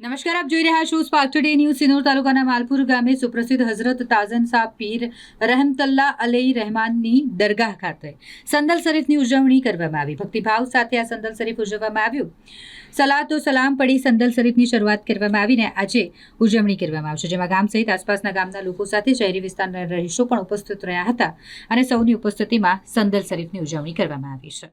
નમસ્કાર, આપ જોઈ રહ્યા છો સ્પાર્ક ટુડે ન્યૂઝ સિનોર તાલુકાના માલપુર ગામે સુપ્રસિદ્ધ હઝરત તાઝન શાહ પીર રહેમતલ્લા અલઈ રહેમાનની દરગાહ ખાતે સંદલ શરીફની ઉજવણી કરવામાં આવી. ભક્તિભાવ સાથે આ સંદલ શરીફ ઉજવવામાં આવ્યું. સલાતો સલામ પડી સંદલ શરીફની શરૂઆત કરવામાં આવીને આજે ઉજવણી કરવામાં આવશે, જેમાં ગામ સહિત આસપાસના ગામના લોકો સાથે શહેરી વિસ્તારના રહીશો પણ ઉપસ્થિત રહ્યા હતા અને સૌની ઉપસ્થિતિમાં સંદલ શરીફની ઉજવણી કરવામાં આવી છે.